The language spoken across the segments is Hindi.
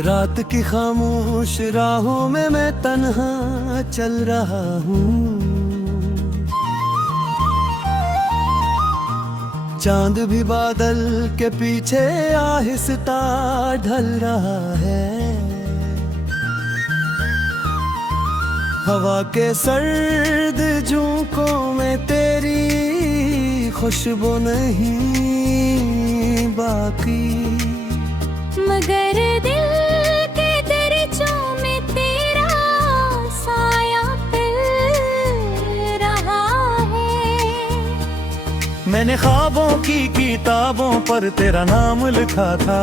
रात की खामोश राहों में मैं तन्हा चल रहा हूँ। चांद भी बादल के पीछे आहिस्ता ढल रहा है। हवा के सर्द झोंकों में तेरी खुशबू नहीं बाकी, मगर दिल के दरिचों में तेरा साया पिल रहा है। मैंने ख्वाबों की किताबों पर तेरा नाम लिखा था,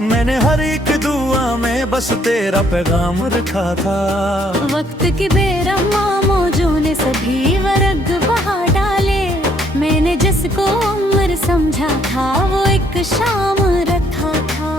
मैंने हर एक दुआ में बस तेरा पैगाम रखा था। वक्त के बेरमा मौजों ने सभी वर्ग बहा डाले, मैंने जिसको उम्र समझा था वो एक शाम रखा था।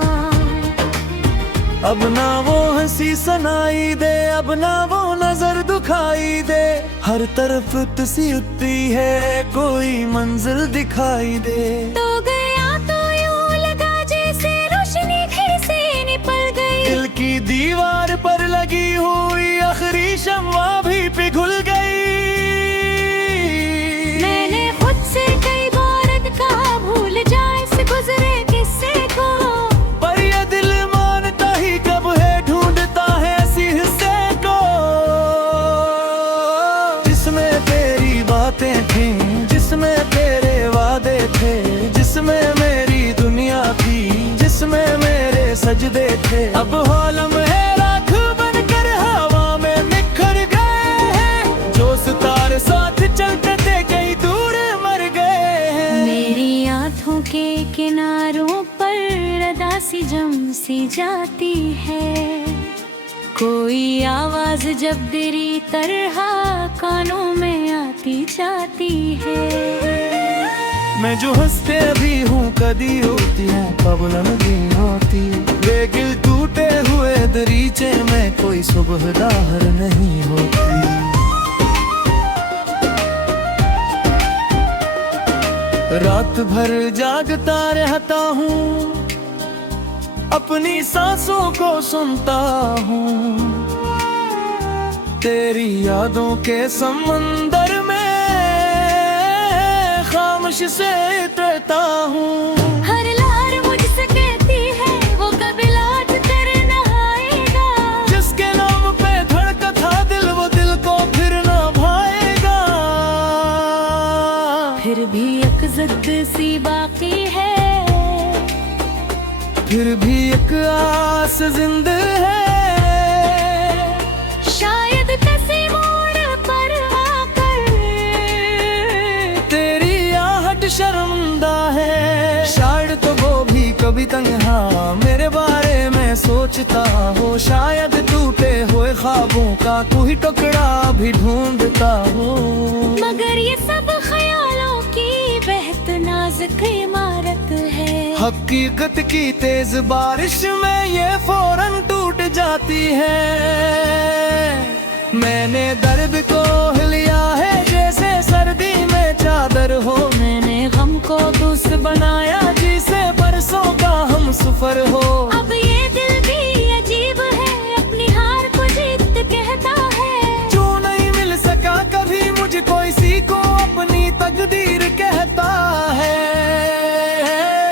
अब ना वो हंसी सुनाई दे, अब ना वो नजर दुखाई दे, हर तरफ तुसी उतरी है कोई मंजिल दिखाई दे। तो गया तो यूं लगा जैसे रोशनी फिर से निपल गई, दिल की दीवार पर लगी हुई आखिरी शम्मा भी पिघल गई। मैंने खुद से कई बार कहा भूल जाए से गुजरे किस्से को, पर ये दिल मानता ही कब है, ढूंढता है ऐसी हिस्से को जिसमें तेरी बातें थी, जिसमें तेरे वादे थे, जिसमें मेरी दुनिया थी, जिसमें मेरे सजदे थे। अब हालम है राख बनकर हवा में निखर गए हैं, जो सितारे साथ चलते थे कहीं दूर मर गए हैं। मेरी आँखों के किनारों पर अदा सी जम सी जाती है, कोई आवाज जब तेरी तरह कानों में आती जाती है। मैं जो हंसते भी हूँ कदी होती है प्रॉब्लम भी होती, लेकिन टूटे हुए दरीचे में कोई सुबह दाहर नहीं होती। रात भर जागता रहता हूँ, अपनी सांसों को सुनता हूँ, तेरी यादों के समंदर में खामोश से तैरता हूँ। हर लहर मुझसे कहती है वो कभी लौट कर न आएगा, जिसके नाम पे धड़का था दिल वो दिल को फिर ना भाएगा। फिर भी एक जिद सी बाकी है, फिर भी एक आस जिंदा है, शायद किसी मोड़ पर आकर तेरी आहट शर्मिंदा है। शायद तो वो भी कभी तन्हा मेरे बारे में सोचता हो, शायद टूटे हुए ख्वाबों का कोई टुकड़ा भी ढूंढता हो। मगर ये सब ख्यालों की बेहद नाजुक इमारत है, हकीकत की तेज बारिश में ये फौरन टूट जाती है। मैंने दर्द को लिया है जैसे सर्दी में चादर हो, मैंने गम को दोस्त बनाया जिसे बरसों का हम सफर हो। अब ये दिल भी अजीब है, अपनी हार को जीत कहता है, जो नहीं मिल सका कभी मुझको इसी को अपनी तकदीर कहता है।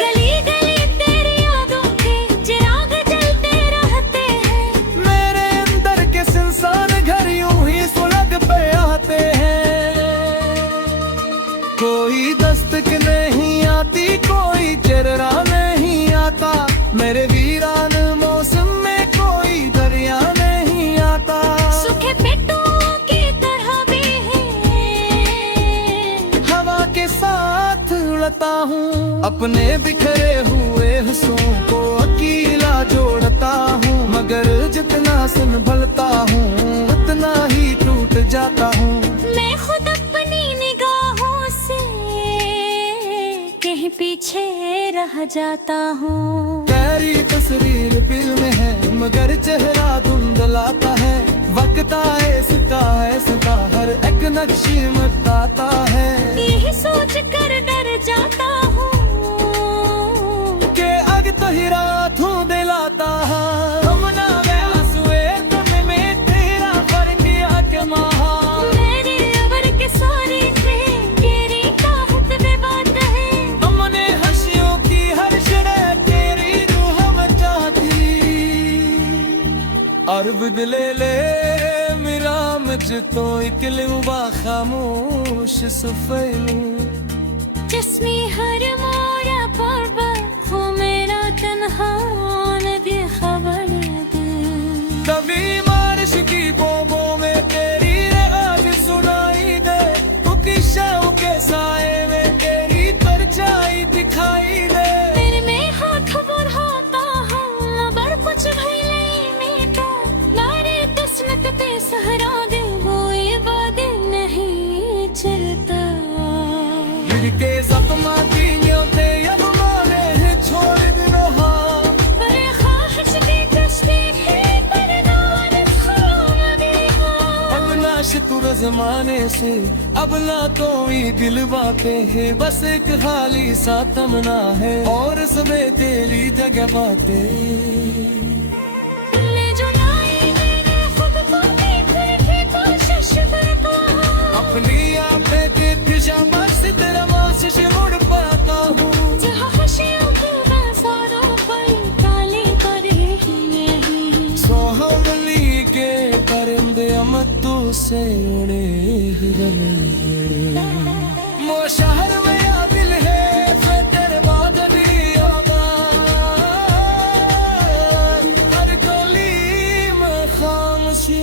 गली गली तेरी यादों के चिराग जलते रहते हैं, मेरे अंदर के सुनसान घर यूं ही सुलग पे आते हैं। कोई दस्तक नहीं आती, कोई चेहरा नहीं आता, मेरे वीरान मौसम में कोई दरिया नहीं आता। सूखे पेटों की तरह भी है, हवा के साथ उड़ता हूँ, अपने बिखरे हुए हिस्सों को अकेला जोड़ता हूँ, मगर जितना संभलता हूँ उतना ही टूट जाता हूँ। मैं खुद अपनी निगाहों से कहीं पीछे रह जाता हूँ। तेरी तस्वीर दिल में है मगर चेहरा धुंधलाता है, वक्त आहिस्ता आहिस्ता हर एक नक्शे बताता है। यही सोच कर डर जाता हूँ के आग तो ही रात हूँ दिलाता है। बदले ले मेरा मुझ तो इकलिम बा खामोश सफेलू जिसमें हर मोड़ा पर्वत हो मेरा तन्हा नदी खबर दे कभी बारिश की बोबों में तेरी आज सुनाई दे शाम के साए में तेरी परछाई दिखाई दे तेरे में हाथ बढ़ाता हूँ लबर कुछ भी नहीं मीठा लारे तस्नत पे सहरा दे वो ये वादे नहीं चलता गिर के जख्मा तीनियों ते अब माने है छोड़ दिनो हाँ पर ख्वाहिश की कश्ती है पर नान खराब भी हाँ अब ना शिकुर जमाने से अब ना तो ये दिल बातें है बस एक खाली सा तमन्ना है और सबे तेरी जगह बातें ले जो लाई मैंने खुद को देखकर की कोशिश करता अपनी आपे दिशा बस तेरा मासिश मुड़ पाता हूँ जहाँ खुशियों की बाजारों पर काली पड़ी ही नहीं सोहमली के परिंदे अमतू से उड़े मो शहर में या दिल है फिर तेरे बाद भी होगा हर गली में खामोशी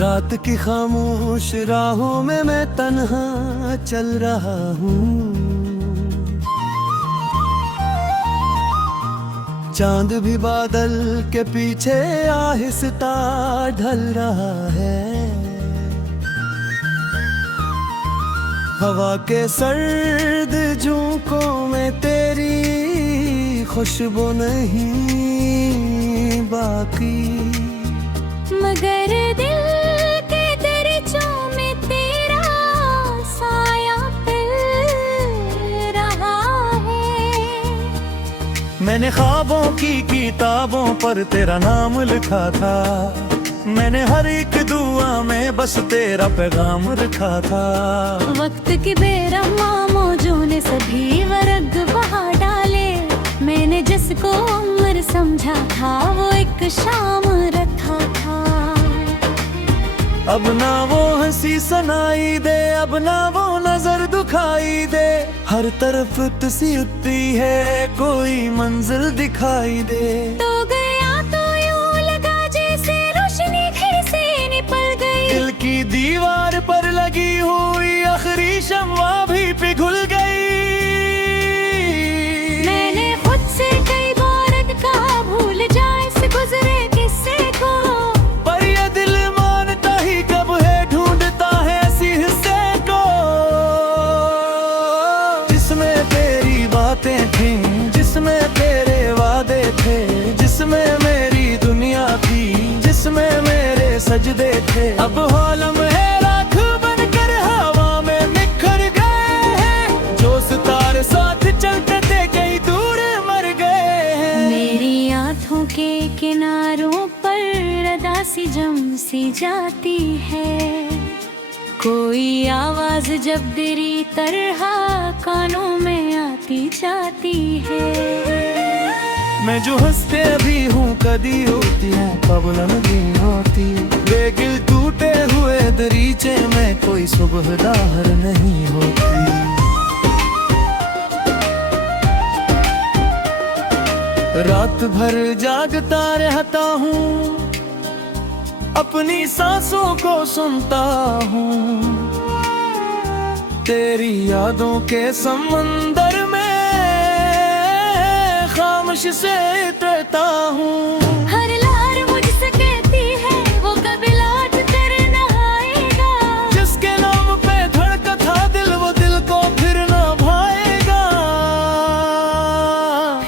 रात की खामोश राहों में मैं तन्हा चल रहा हूँ चांद भी बादल के पीछे आहिस्ता ढल रहा है हवा के सर्द झोंकों में तेरी खुशबू नहीं बाकी मगर दिल के दरिचों में तेरा साया पिल रहा है मैंने ख्वाबों की किताबों पर तेरा नाम लिखा था मैंने हर एक दुआ में बस तेरा पैगाम रखा था वक्त की बेरमा मौजों ने सभी वर्ग बहा डाले मैंने जिसको उम्र समझा था वो एक शाम रखा था अब ना वो हंसी सुनाई दे अब ना वो नजर दुखाई दे हर तरफ तुसी उठती है कोई मंजिल दिखाई दे तो गया तो यूं लगा जैसे रोशनी फिर से निपल गई दिल की दीवार पर लगी हुई आखिरी शम्मा भी पिघल गई मैंने खुद से कई बार कहा भूल जाए से गुजरे किस्से को पर ये दिल मानता ही कब है ढूंढता है ऐसी हिस्से को जिसमें तेरी बातें थी जिसमें तेरे वादे थे जिसमें मेरी दुनिया थी जिसमें मेरे सजदे थे अब हौलम है राख बनकर हवा में निखर गए हैं जो सितारे साथ चलते थे कहीं दूर मर गए हैं मेरी आँखों के किनारों पर अदा सी जम सी जाती है कोई आवाज जब तेरी तरह कानों में आती जाती है मैं जो हंसते अभी हूँ कदी होती हूँ कबल नहीं होती बेगिल टूटे हुए दरीचे में कोई सुबह दाहर नहीं होती रात भर जागता रहता हूँ अपनी सांसों को सुनता हूँ तेरी यादों के समंदर में खामोश से तैरता हूँ हर लहर मुझसे कहती है वो कभी लौट कर न आएगा जिसके नाम पे धड़का था दिल वो दिल को फिर न भाएगा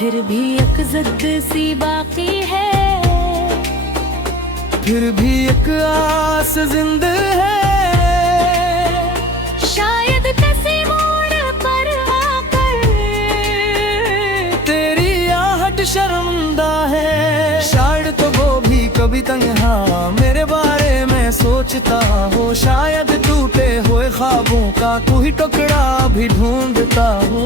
फिर भी एक जिद सी बाकी है फिर भी एक आस जिंदा है शायद किसी मोड़ पर आकर तेरी आहट शर्मिंदा है तन्हा मेरे बारे में सोचता हो, शायद टूटे हुए ख्वाबों का कोई टुकड़ा भी ढूंढता हो।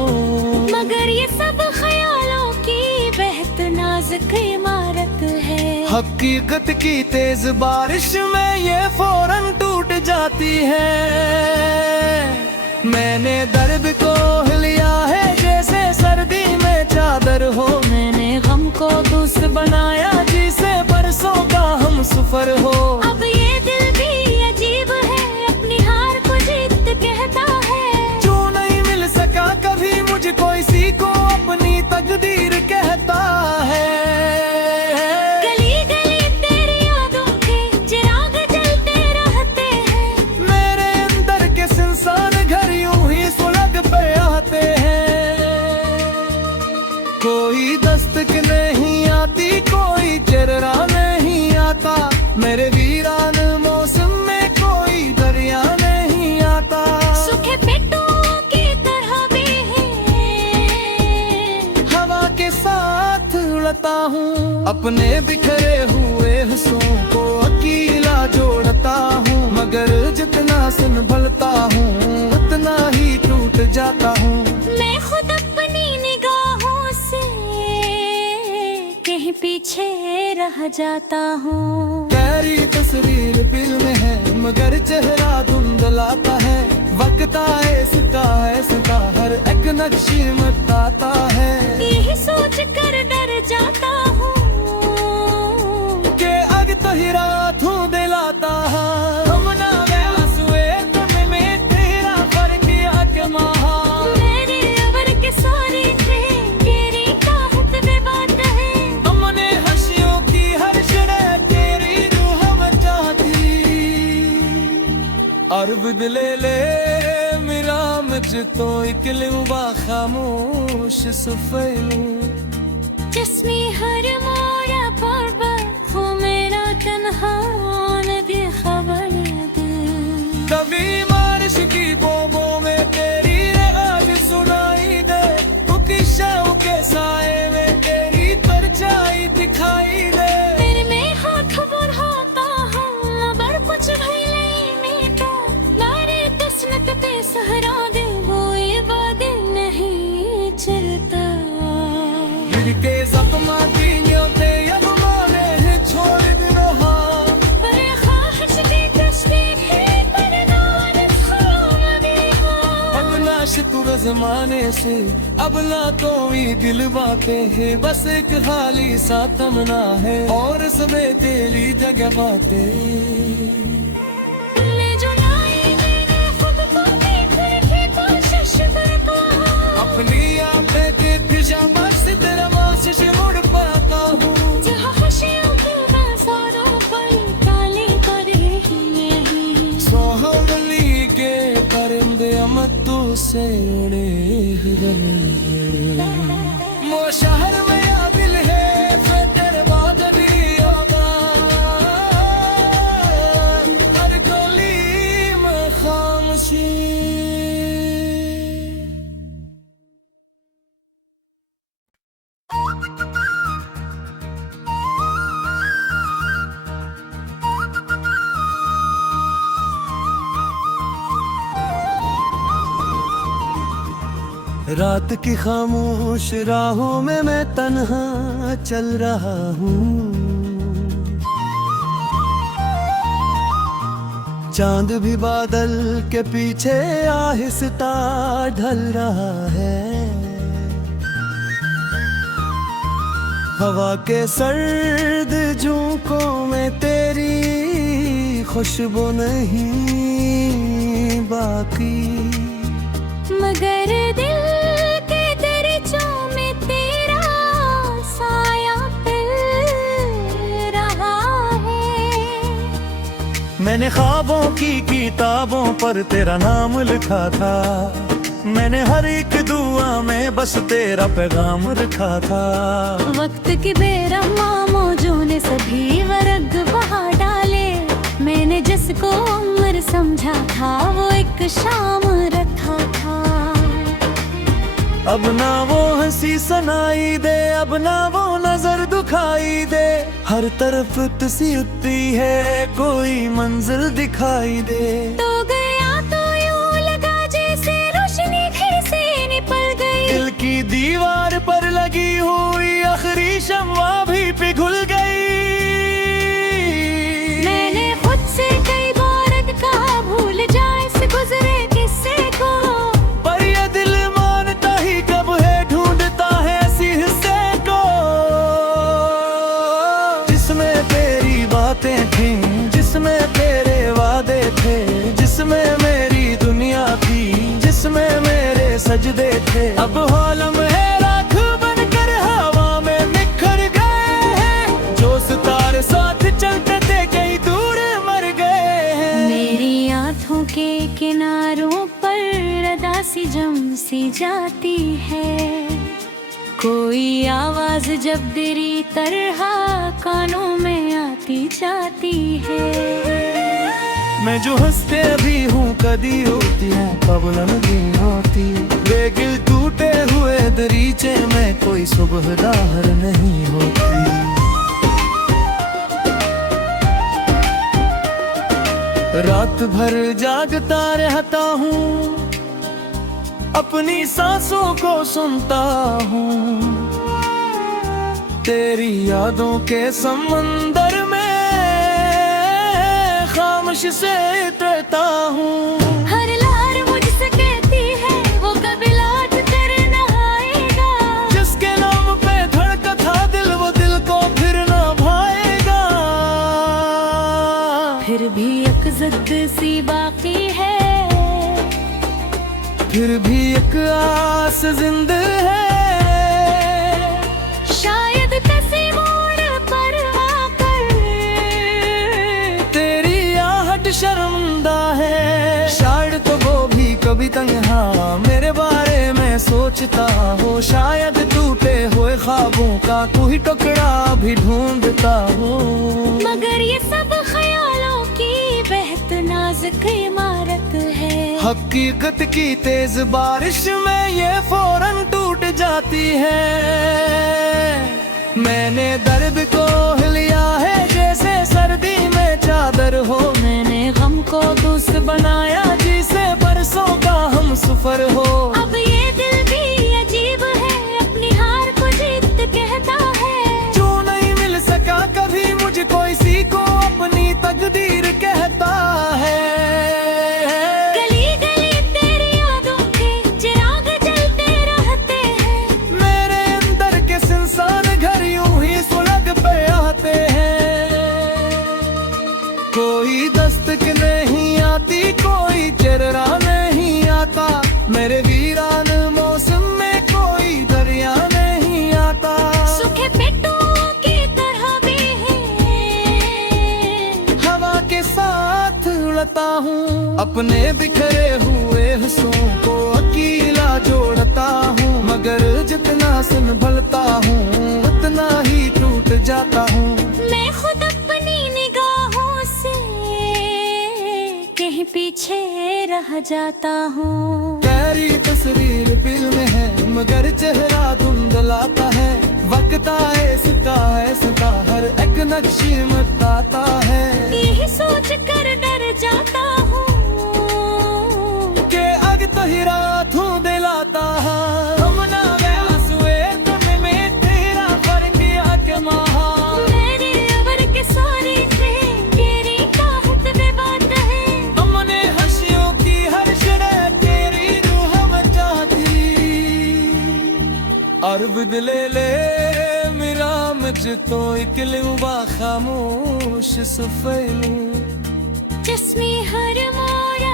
मगर ये सब ख्यालों की बेहद नाजुक इमारत है। हकीकत की तेज बारिश में ये फौरन टूट जाती है। मैंने दर्द को लिया है जैसे सर्दी में चादर हो। मैंने गम को दोस्त बनाया जिसे बरसों का हम सफर हो। अब ये दिल भी अजीब है, अपनी हार को जीत कहता है। जो नहीं मिल सका कभी मुझको इसी को अपनी तकदीर कहता है। गली गली तेरी यादों के चिराग जलते रहते हैं। मेरे अंदर के सुनसान घर यूं ही सुलग पे आते हैं। कोई दस्तक नहीं आती, कोई चेहरा नहीं आता। मेरे वीरान मौसम में कोई दरिया नहीं आता। सूखे पेटों की तरह भी है, हवा के साथ उड़ता हूँ, अपने बिखरे हुए हिस्सों को अकेला जोड़ता हूँ। मगर जितना संभलता हूँ उतना ही टूट जाता हूँ। मैं खुद अपनी निगाहों से कहीं पीछे रह जाता हूँ। तेरी तस्वीर दिल में है मगर चेहरा धुंधलाता है। वक्त आए सिता है सिता हर एक नक्शी बताता है। यही सोच कर डर जाता हूँ के अग तो ही रात हूँ दिलाता है। हम ना आंसुए तुम में तेरा फर्क किया के महा। मेरे अबर के सारे थे तेरी चाहत में बात है। हमने हंसियों की हर शड़े तेरी रूह मचाती। अरब दिले ले मेरा मुझ तो इकलम बा खामोश सफैलू। जिसमें हर मोड़ा पर हो मेरा तन्हा नदी खबर दिल। कभी बारिश की बोबों में तेरी आवाज़ सुनाई दे। कुकिशाओं के साए में तेरी परछाई दिखाई दे। फिर मैं हाथ बढ़ाता हूँ मगर कुछ भी नहीं मिलता। लारे किस्मत पे सहरा दे वो ये वादे नहीं चलता। दिल के जख्मा तीनियों ते अब माने हैं छोड़ दिनो हाँ। पर ख्वाहिश की कश्ती है पर नारद खुम भी हाँ। अब ना शुक्र जमाने से अब ना कोई दिल बातें है। बस एक खाली सा तमन्ना है और सबे तेरी जगह बातें। ले जो लाई मैंने खुद को देखने की कोशिश करता हूँ। अपनी आंखें के पिजामा से तेरा मासिश मुड़ पाता हूँ। जहाँ खुशियों के बाजारों पर काली पड़ी नहीं। सोहली के परिंदे अमतों से उड़े मो शहर में या दिल है फिर तेरे बाद भी होगा। हर गली में खामोशी। रात की खामोश राहों में मैं तन्हा चल रहा हूँ। चांद भी बादल के पीछे आहिस्ता ढल रहा है। हवा के सर्द झोंकों में तेरी खुशबू नहीं बाकी। मगर दिल के दरिचों में तेरा साया पिल रहा है। मैंने ख्वाबों की किताबों पर तेरा नाम लिखा था। मैंने हर एक दुआ में बस तेरा पैगाम रखा था। वक्त की बेरहमा मौजों ने सभी वर्ग बहा डाले। मैंने जिसको उम्र समझा था वो एक शाम रखा था। अब ना वो हंसी सुनाई दे, अब ना वो नजर दुख विखाई दे। हर तरफ तुसी उत्ती है, कोई मंजिल दिखाई दे। तो गया तो यूं लगा जैसे रोशनी फिर से निपल गई। दिल की दीवार पर लगी हुई आखिरी शम्मा भी पिघल गई। मैंने खुद से कई बार कहा भूल जा इस गुजरे किस्से को, पर ये दिल मानता ही कब है, ढूंढता है ऐसी हिस्से को जिसमें तेरी बातें थी, जिसमें तेरे वादे थे, जिसमें मेरी दुनिया थी, जिसमें मेरे सजदे थे। अब हौलम है राख बनकर हवा में निखर गए हैं। जो सितारे साथ चलते थे कहीं दूर मर गए हैं। मेरी आंखों के किनारों पर अदा सी जम सी जाती है। कोई आवाज जब तेरी तरह कानों में आती जाती है। मैं जो हंसते भी हूँ कदी होती हूँ प्रॉब्लम भी होती। बेगिल टूटे हुए दरीचे में कोई सुबह दाहर नहीं होती। रात भर जागता रहता हूँ, अपनी सांसों को सुनता हूँ। तेरी यादों के समंदर में खामोश से तैरता हूँ। हर लहर मुझसे कहती है वो कभी लौट कर न आएगा। जिसके नाम पे धड़का था दिल, वो दिल को फिर न भाएगा। फिर भी एक जिद सी बाकी है, फिर भी एक आस जिंदा है। शायद किसी मोड़ पर आकर तेरी आहट शर्मिंदा है। शायद तो वो भी कभी तन्हा मेरे बारे में सोचता हो। शायद टूटे हुए ख्वाबों का कोई टुकड़ा भी ढूंढता हो। मगर ये सब ख्यालों की बेहद नाजुक इमारत है। हकीकत की तेज बारिश में ये फौरन टूट जाती है। मैंने दर्द को लिया है जैसे सर्दी में चादर हो। मैंने गम को दोस्त बनाया जिसे बरसों का हम सफर हो। अब ये दिल भी अजीब है, अपनी हार को जीत कहता है। जो नहीं मिल सका कभी मुझको, इसी को अपनी तकदीर कहता है। कोई दस्तक नहीं आती, कोई चेहरा नहीं आता। मेरे वीरान मौसम में कोई दरिया नहीं आता। सूखे पेटों की तरह भी है, हवा के साथ उड़ता हूँ। अपने बिखरे हुए हिस्सों को अकेला जोड़ता हूँ। मगर जितना संभलता हूँ उतना ही टूट जाता हूँ। मैं खुद अपनी निगाहों से कहीं पीछे रह जाता हूँ। तेरी तस्वीर दिल में है मगर चेहरा धुंधलाता है। वक्त आए सता हर एक नक्शी मताता है। यही सोच कर डर जाता हूँ के अग तो ही रात हूँ दिलाता है। हम ना आंसुए तुम में तेरा फर्क किया के महा। मेरी अबर के सारी थे तेरी चाहत में बात है। हमने हंसियों की हर शरह तेरी रूह मचाती। अरब दिले ले मेरा मुझ तो इकलूं बा खामोश सफैलूं। जिसमें हर मोड़